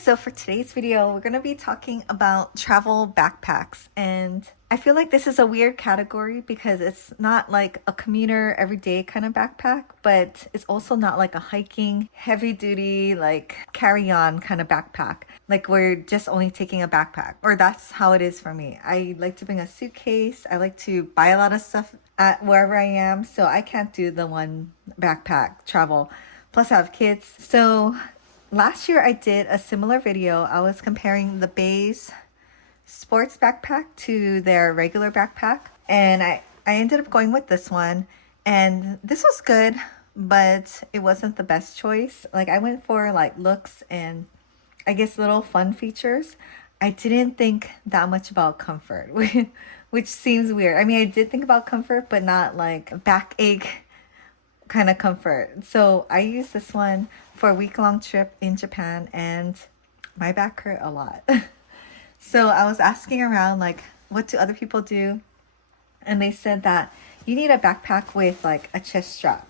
so for today's video, we're going to be talking about travel backpacks. And I feel like this is a weird category because it's not like a commuter everyday kind of backpack, but it's also not like a hiking, heavy duty, like carry on kind of backpack. Like we're just only taking a backpack, or that's how it is for me. I like to bring a suitcase. I like to buy a lot of stuff at wherever I am, so I can't do the one backpack travel. Plus I have kids. So last year I did a similar video. I was comparing the Bay's sports backpack to their regular backpack. And I ended up going with this one. And this was good, but it wasn't the best choice. Like I went for like looks and I guess little fun features. I didn't think that much about comfort, which seems weird. I mean, I did think about comfort, but not like backache kind of comfort. So I used this one for a week-long trip in Japan and my back hurt a lot. So I was asking around like, what do other people do? And they said that you need a backpack with like a chest strap.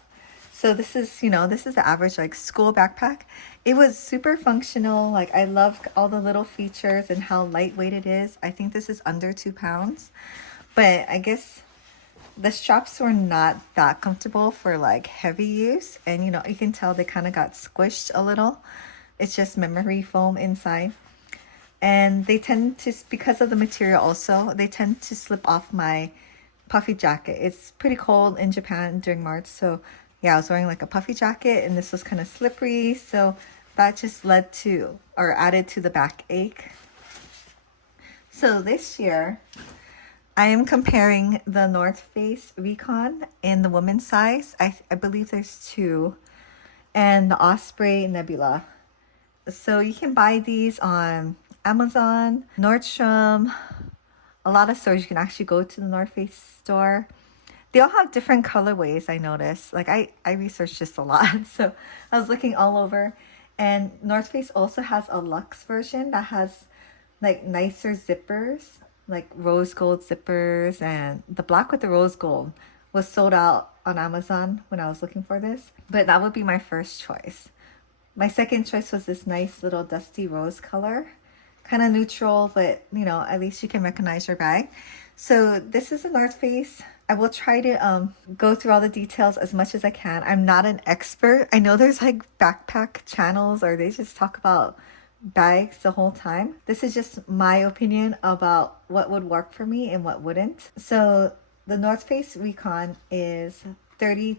So this is, this is the average like school backpack. It was super functional. Like I loved all the little features and how lightweight it is. I think this is under 2 pounds, but I guess the straps were not that comfortable for like heavy use. And you can tell they kind of got squished a little. It's just memory foam inside. And they tend to, because of the material also, they tend to slip off my puffy jacket. It's pretty cold in Japan during March. So yeah, I was wearing like a puffy jacket and this was kind of slippery. So that just led to, or added to the backache. So this year, I am comparing the North Face Recon in the women's size. I believe there's two. And the Osprey Nebula. So you can buy these on Amazon, Nordstrom, a lot of stores. You can actually go to the North Face store. They all have different colorways, I noticed. Like I researched just a lot. So I was looking all over. And North Face also has a luxe version that has like nicer zippers, like rose gold zippers, and the black with the rose gold was sold out on Amazon when I was looking for this, but that would be my first choice. My second choice was this nice little dusty rose color, kind of neutral, but at least you can recognize your bag. So this is a North Face. I will try to go through all the details as much as I can. I'm not an expert. I know there's like backpack channels or they just talk about bags the whole time. This is just my opinion about what would work for me and what wouldn't. So the North Face Recon is 30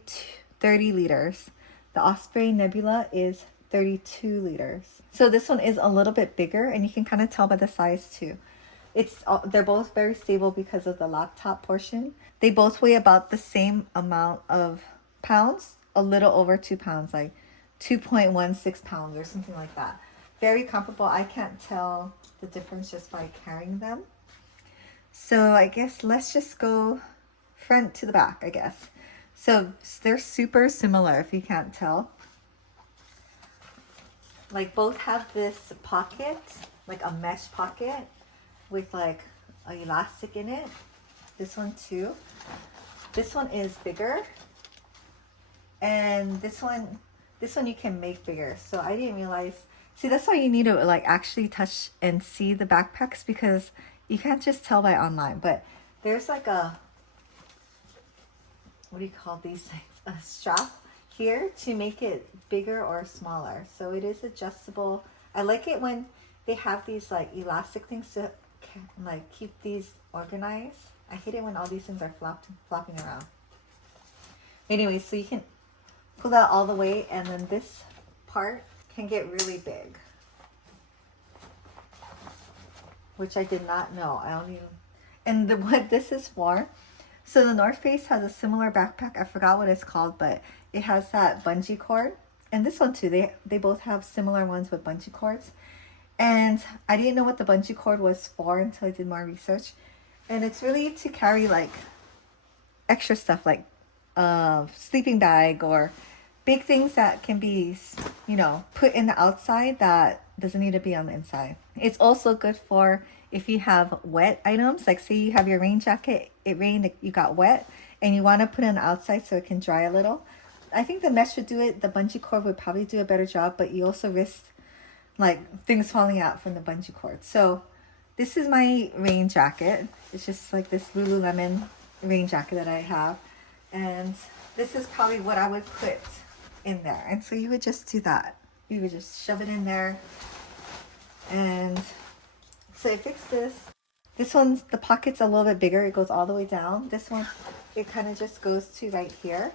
liters. The Osprey Nebula is 32 liters. So this one is a little bit bigger and you can kind of tell by the size too. They're both very stable because of the laptop portion. They both weigh about the same amount of pounds, a little over 2 pounds, like 2.16 pounds or something like that. Very comfortable. I can't tell the difference just by carrying them. So I guess let's just go front to the back, I guess. So they're super similar if you can't tell. Like both have this pocket, like a mesh pocket with like an elastic in it. This one too. This one is bigger. And this one you can make bigger. So I didn't realize. See, that's why you need to like actually touch and see the backpacks because you can't just tell by online. But there's like a, what do you call these things? A strap here to make it bigger or smaller. So it is adjustable. I like it when they have these like elastic things to like keep these organized. I hate it when all these things are flopping around. Anyway, so you can pull that all the way and then this part can get really big, which I did not know. What this is for. So the North Face has a similar backpack. I forgot what it's called, but it has that bungee cord. And this one too, they both have similar ones with bungee cords. And I didn't know what the bungee cord was for until I did more research. And it's really to carry like extra stuff like sleeping bag or big things that can be, put in the outside that doesn't need to be on the inside. It's also good for if you have wet items, like say you have your rain jacket, it rained, you got wet, and you want to put it on the outside so it can dry a little. I think the mesh would do it. The bungee cord would probably do a better job, but you also risk like things falling out from the bungee cord. So this is my rain jacket. It's just like this Lululemon rain jacket that I have. And this is probably what I would put in there. And so you would just do that. You would just shove it in there. And so I fixed this. This one's, the pocket's a little bit bigger. It goes all the way down. This one, it kind of just goes to right here.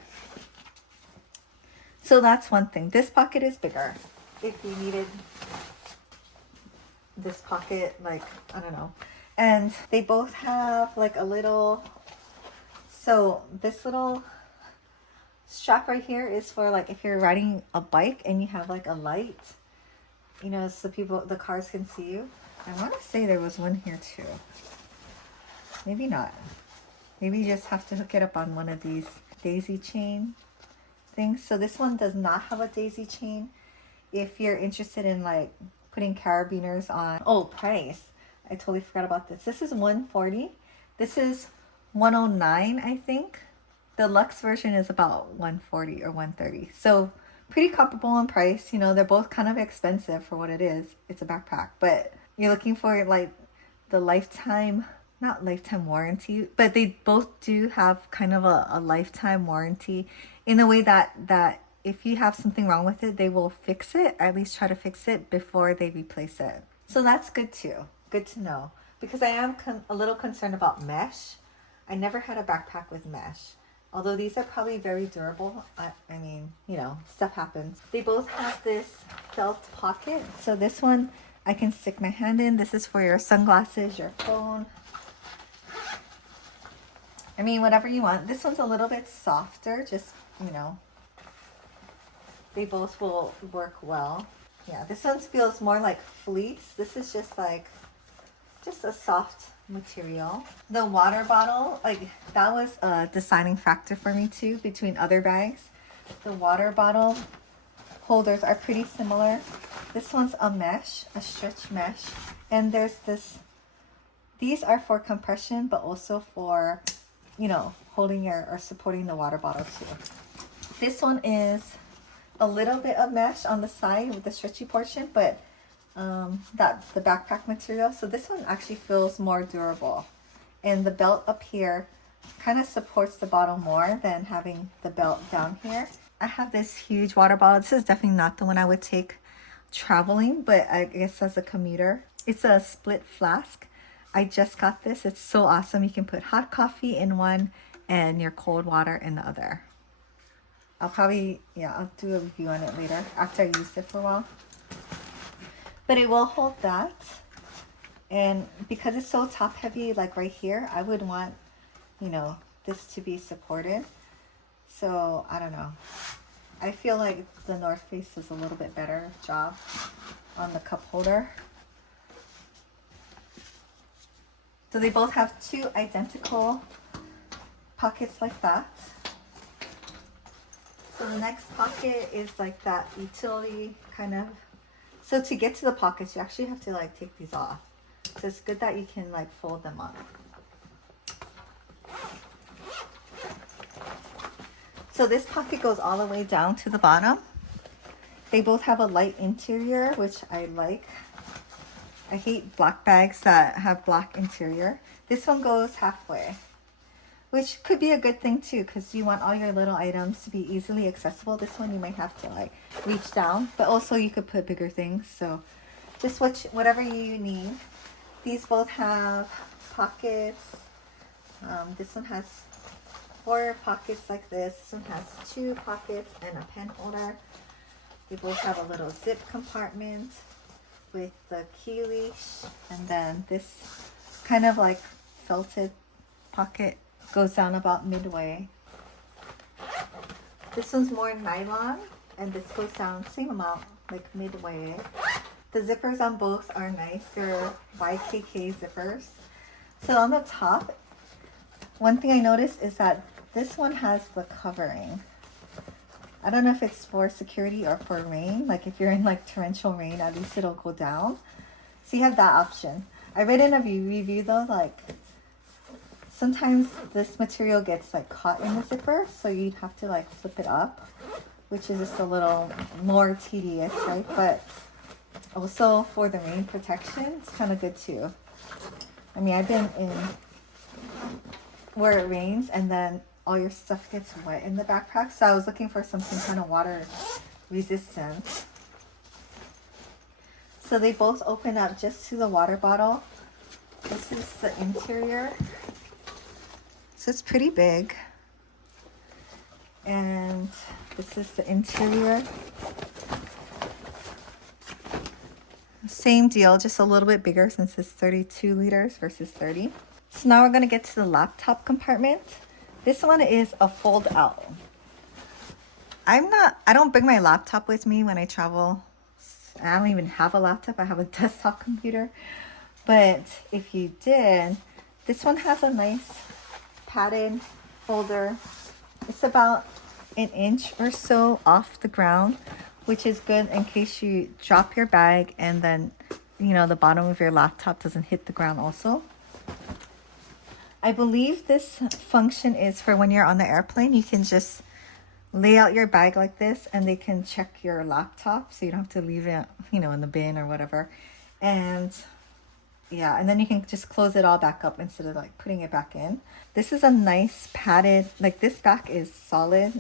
So that's one thing. This pocket is bigger. If you needed this pocket, like, I don't know. And they both have like a little, so this little strap right here is for like if you're riding a bike and you have like a light, you know, so people, the cars can see you. I want to say there was one here too. Maybe not. Maybe you just have to hook it up on one of these daisy chain things. So this one does not have a daisy chain. If you're interested in like putting carabiners on. Oh, price. I totally forgot about this. This is $140. This is $109, I think. The luxe version is about $140 or $130. So pretty comparable in price. You know, they're both kind of expensive for what it is. It's a backpack, but you're looking for like the lifetime, not lifetime warranty, but they both do have kind of a lifetime warranty in the way that if you have something wrong with it, they will fix it, at least try to fix it before they replace it. So that's good too. Good to know. Because I am a little concerned about mesh. I never had a backpack with mesh. Although these are probably very durable. I mean, you know, stuff happens. They both have this felt pocket. So this one, I can stick my hand in. This is for your sunglasses, your phone. I mean, whatever you want. This one's a little bit softer, just, you know. They both will work well. Yeah, this one feels more like fleece. This is just like, just a soft material. The water bottle, like that was a deciding factor for me too, between other bags. The water bottle holders are pretty similar. This one's a mesh, a stretch mesh. And there's this, these are for compression, but also for, you know, holding your, or supporting the water bottle too. This one is a little bit of mesh on the side with the stretchy portion, but that's the backpack material. So this one actually feels more durable. And the belt up here kind of supports the bottle more than having the belt down here. I have this huge water bottle. This is definitely not the one I would take traveling, but I guess as a commuter. It's a split flask. I just got this. It's so awesome. You can put hot coffee in one and your cold water in the other. I'll probably, yeah, I'll do a review on it later after I used it for a while. But it will hold that. And because it's so top heavy, like right here, I would want, you know, this to be supported. So, I don't know. I feel like the North Face does a little bit better job on the cup holder. So they both have two identical pockets like that. So the next pocket is like that utility kind of. So to get to the pockets, you actually have to like take these off. So it's good that you can like fold them up. So this pocket goes all the way down to the bottom. They both have a light interior, which I like. I hate black bags that have black interior. This one goes halfway, which could be a good thing too, because you want all your little items to be easily accessible. This one you might have to like reach down, but also you could put bigger things. So just whatever you need. These both have pockets. This one has 4 pockets like this. This one has 2 pockets and a pen holder. They both have a little zip compartment with the key leash, and then this kind of like felted pocket goes down about midway. This one's more nylon, and this goes down same amount, like midway. The zippers on both are nice. They're YKK zippers. So on the top, one thing I noticed is that this one has the covering. I don't know if it's for security or for rain. Like if you're in like torrential rain, at least it'll go down. So you have that option. I read in a review though, like sometimes this material gets like caught in the zipper, so you'd have to like flip it up, which is just a little more tedious, right? But Also for the rain protection, it's kind of good too. I mean, I've been in where it rains and then all your stuff gets wet in the backpack. So I was looking for something kind of water resistant. So they both open up just to the water bottle. This is the interior. So it's pretty big. And this is the interior. Same deal, just a little bit bigger since it's 32 liters versus 30. So now we're gonna get to the laptop compartment. This one is a fold out. I don't bring my laptop with me when I travel. I don't even have a laptop, I have a desktop computer. But if you did, this one has a nice padded folder. It's about an inch or so off the ground, which is good in case you drop your bag and then, you know, the bottom of your laptop doesn't hit the ground also. I believe this function is for when you're on the airplane. You can just lay out your bag like this and they can check your laptop so you don't have to leave it, you know, in the bin or whatever. And yeah, and then you can just close it all back up instead of like putting it back in. This is a nice padded, like this back is solid.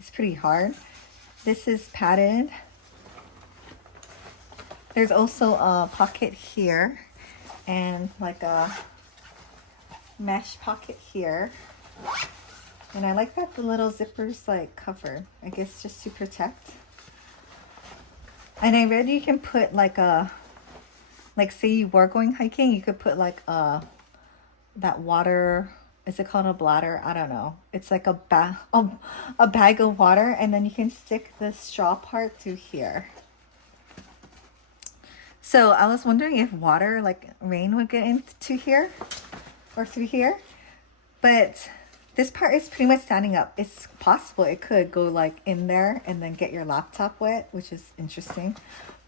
It's pretty hard. This is padded. There's also a pocket here and like a mesh pocket here. And I like that the little zippers like cover, I guess just to protect. And I read you can put like a, like say you were going hiking, you could put like that water, is it called a bladder? I don't know. It's like a bag of water, and then you can stick the straw part through here. So I was wondering if water, like rain, would get into here or through here, but this part is pretty much standing up. It's possible it could go like in there and then get your laptop wet, which is interesting.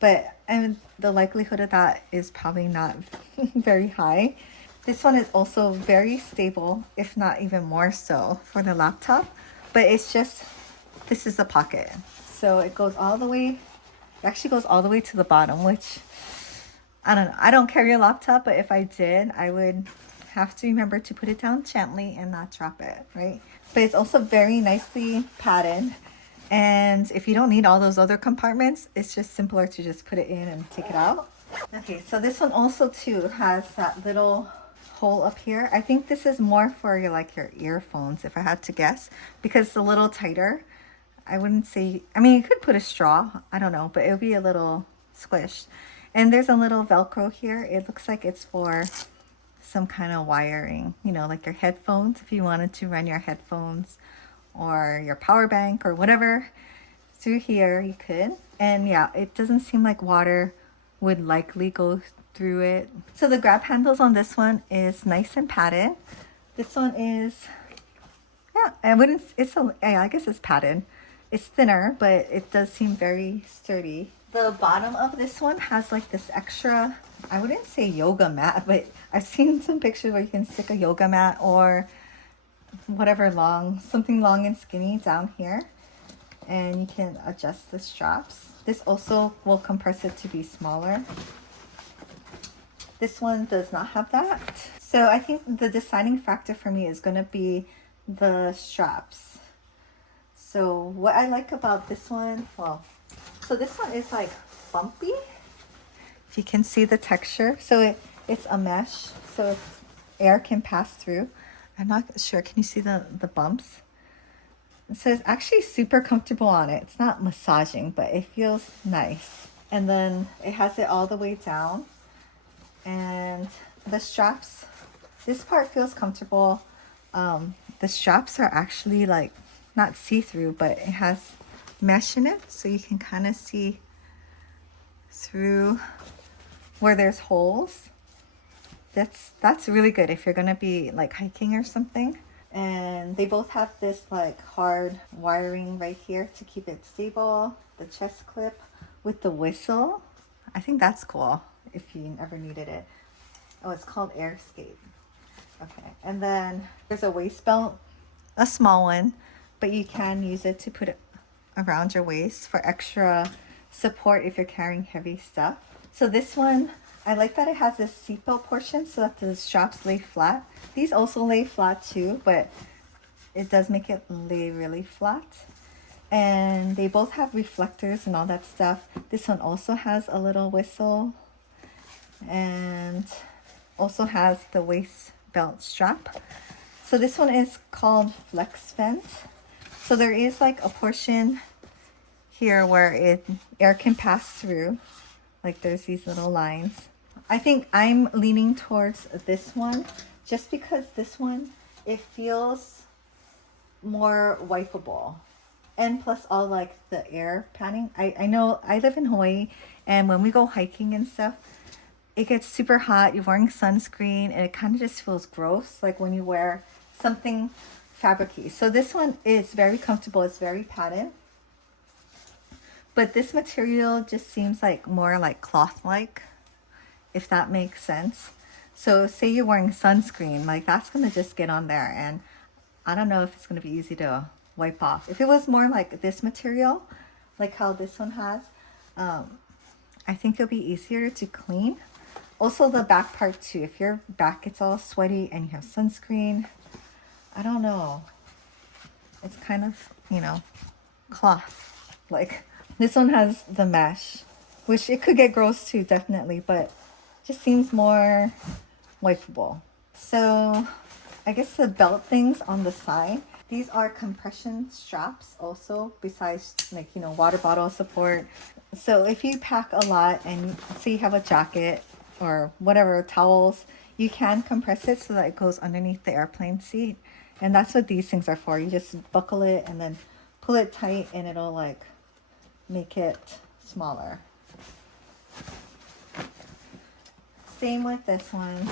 But and the likelihood of that is probably not very high. This one is also very stable, if not even more so for the laptop. But it's just, this is the pocket. So it goes all the way, it actually goes all the way to the bottom, which I don't know. I don't carry a laptop, but if I did, I would have to remember to put it down gently and not drop it, right? But it's also very nicely padded. And if you don't need all those other compartments, it's just simpler to just put it in and take it out. Okay, so this one also too has that little hole up here. I think this is more for your, like your earphones, if I had to guess, because it's a little tighter. I wouldn't say, I mean, you could put a straw, I don't know, but it would be a little squished. And there's a little Velcro here. It looks like it's for some kind of wiring, you know, like your headphones, if you wanted to run your headphones or your power bank or whatever through here, you could. And yeah, it doesn't seem like water would likely go through it. So the grab handles on this one is nice and padded. This one is, yeah, I guess it's padded. It's thinner, but it does seem very sturdy. The bottom of this one has like this extra, I wouldn't say yoga mat, but I've seen some pictures where you can stick a yoga mat or whatever something long and skinny down here, and you can adjust the straps. This also will compress it to be smaller. This one does not have that. So I think the deciding factor for me is going to be the straps. So what I like about this one, well, so this one is like bumpy, if you can see the texture. So it's a mesh, so air can pass through. I'm not sure, can you see the bumps? So it's actually super comfortable on it. It's not massaging, but it feels nice. And then it has it all the way down. And the straps, this part feels comfortable. The straps are actually like not see-through, but it has mesh in it, so you can kind of see through where there's holes. That's really good if you're gonna be like hiking or something. And they both have this like hard wiring right here to keep it stable. The chest clip with the whistle. I think that's cool if you ever needed it. Oh, it's called Airscape. Okay, and then there's a waist belt, a small one, but you can use it to put it around your waist for extra support if you're carrying heavy stuff. So this one, I like that it has this seatbelt portion so that the straps lay flat. These also lay flat too, but it does make it lay really flat. And they both have reflectors and all that stuff. This one also has a little whistle and also has the waist belt strap. So this one is called Flex Vent. So there is like a portion here where air can pass through. Like there's these little lines. I think I'm leaning towards this one just because this one, it feels more wipeable. And plus all like the air panning. I know I live in Hawaii, and when we go hiking and stuff, it gets super hot. You're wearing sunscreen and it kind of just feels gross, like when you wear something fabricy. So this one is very comfortable. It's very padded. But this material just seems like more like cloth-like, if that makes sense. So say you're wearing sunscreen, like that's going to just get on there, and I don't know if it's going to be easy to wipe off. If it was more like this material, like how this one has, I think it'll be easier to clean. Also the back part too, if your back gets all sweaty and you have sunscreen, I don't know, it's kind of, you know, cloth. Like this one has the mesh, which it could get gross too, definitely, but just seems more wipeable. So I guess the belt things on the side, these are compression straps also, besides like, you know, water bottle support. So if you pack a lot and say you have a jacket or whatever, towels, you can compress it so that it goes underneath the airplane seat. And that's what these things are for. You just buckle it and then pull it tight and it'll like make it smaller. Same with this one.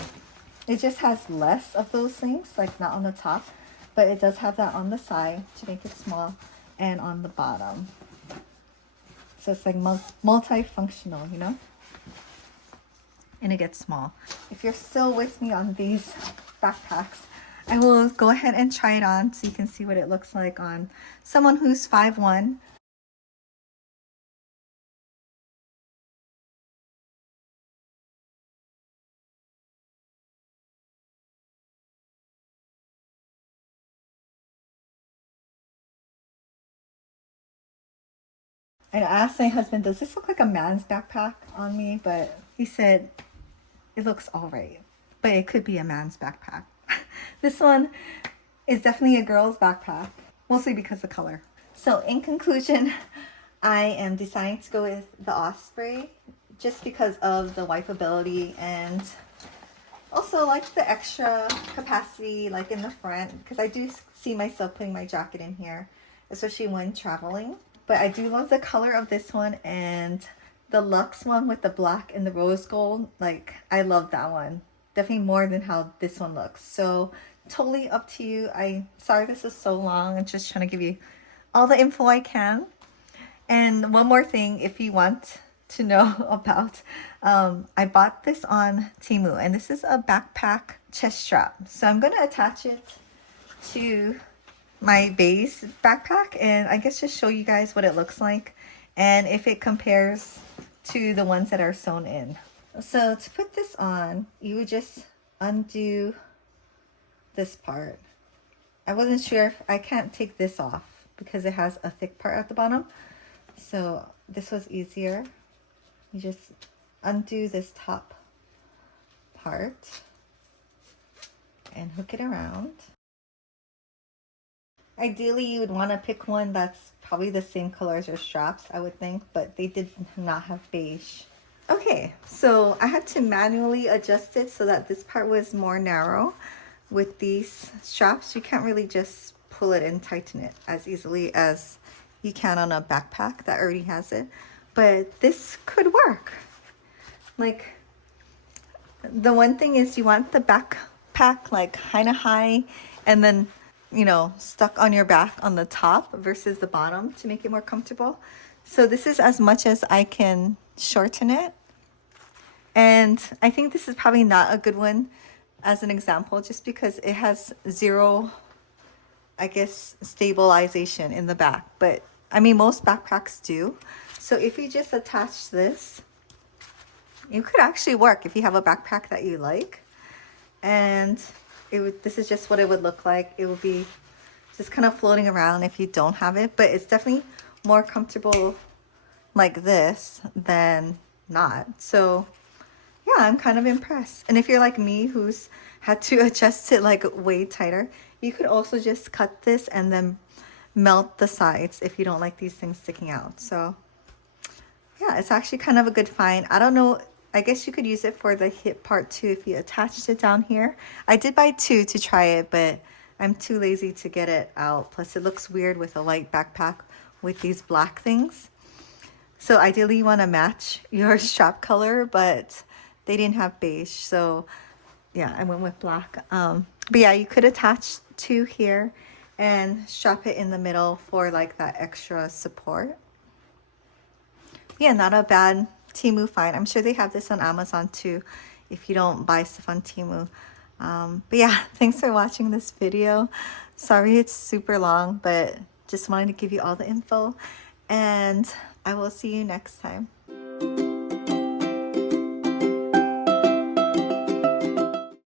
It just has less of those things, like not on the top, but it does have that on the side to make it small and on the bottom. So it's like multifunctional, you know? And it gets small. If you're still with me on these backpacks, I will go ahead and try it on so you can see what it looks like on someone who's 5'1". I asked my husband, does this look like a man's backpack on me? But he said, it looks all right, but it could be a man's backpack. This one is definitely a girl's backpack, mostly because of the color. So in conclusion, I am deciding to go with the Osprey just because of the wipeability and also like the extra capacity like in the front, because I do see myself putting my jacket in here, especially when traveling. But I do love the color of this one, and the luxe one with the black and the rose gold. Like, I love that one. Definitely more than how this one looks. So, totally up to you. Sorry this is so long. I'm just trying to give you all the info I can. And one more thing, if you want to know about, I bought this on Temu, and this is a backpack chest strap. So, I'm going to attach it to my base backpack and I guess just show you guys what it looks like and if it compares to the ones that are sewn in. So to put this on, you would just undo this part. I wasn't sure if I can't take this off because it has a thick part at the bottom, so this was easier. You just undo this top part and hook it around. Ideally, you would want to pick one that's probably the same color as your straps, I would think, but they did not have beige. Okay, so I had to manually adjust it so that this part was more narrow. With these straps, you can't really just pull it and tighten it as easily as you can on a backpack that already has it. But this could work. Like, the one thing is you want the backpack like kind of high and then, you know, stuck on your back on the top versus the bottom to make it more comfortable. So this is as much as I can shorten it. And I think this is probably not a good one as an example just because it has zero, I guess, stabilization in the back. But I mean, most backpacks do. So if you just attach this, it could actually work if you have a backpack that you like. And this is just what it would look like. It would be just kind of floating around if you don't have it, but it's definitely more comfortable like this than not. So yeah, I'm kind of impressed. And if you're like me, who's had to adjust it like way tighter, you could also just cut this and then melt the sides if you don't like these things sticking out. So yeah, it's actually kind of a good find. I don't know, I guess you could use it for the hip part too if you attached it down here. I did buy two to try it, but I'm too lazy to get it out. Plus it looks weird with a light backpack with these black things. So ideally you want to match your strap color, but they didn't have beige. So yeah, I went with black. But yeah, you could attach two here and strap it in the middle for like that extra support. Yeah, not a bad Temu find. I'm sure they have this on Amazon too if you don't buy stuff on Temu. But yeah, thanks for watching this video. Sorry it's super long, but just wanted to give you all the info, and I will see you next time.